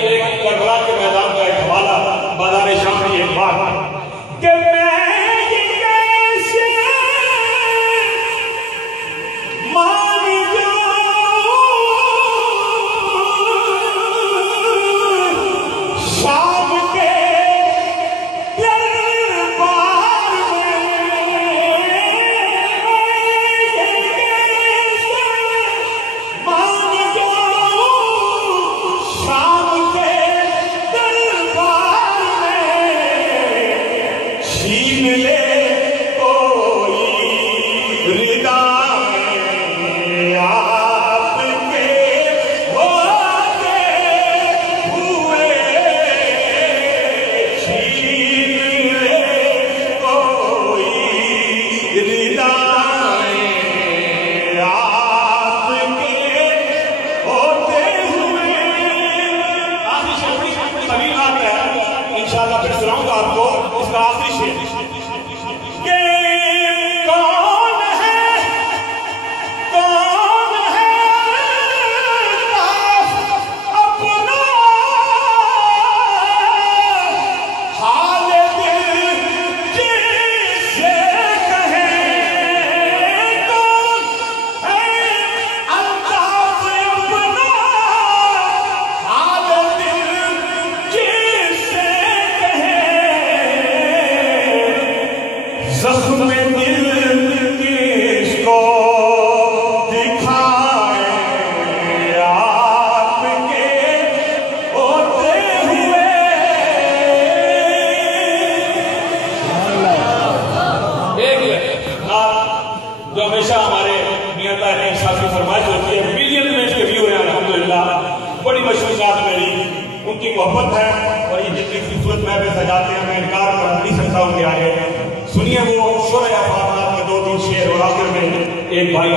ایک کربلا کے میدان کا ایک حوالہ بازار شام کی ایک بات کہ میں کیسے مان جاؤں شام کے دربار میں مان جاؤں شام کے دربار میں چھین لے انشاءاللہ پھر سناؤں گا آپ کو اس کا آخری شعر کہ کون ہے اپنا حال دل جسے کہیں کون ہے الطاف اپنا حال دل جسے زخم دل کس کو دکھائے آپ کے ہوتے ہوئے ایک جو ہمیشہ ہمارے میاں طاہر ایک صاحب کی فرمائش ہوتی ہے ملین میں اس کے ویو ہیں الحمدللہ بڑی مشہور ذات میری ان کی محبت ہے اور یہ جتنی خوبصورت محفل سجاتے ہیں میں انکار کر نہیں سکتا ان کے آگے سنیے وہ شرح افاقات کے 2-3 شعر اور آخر میں ایک بھائی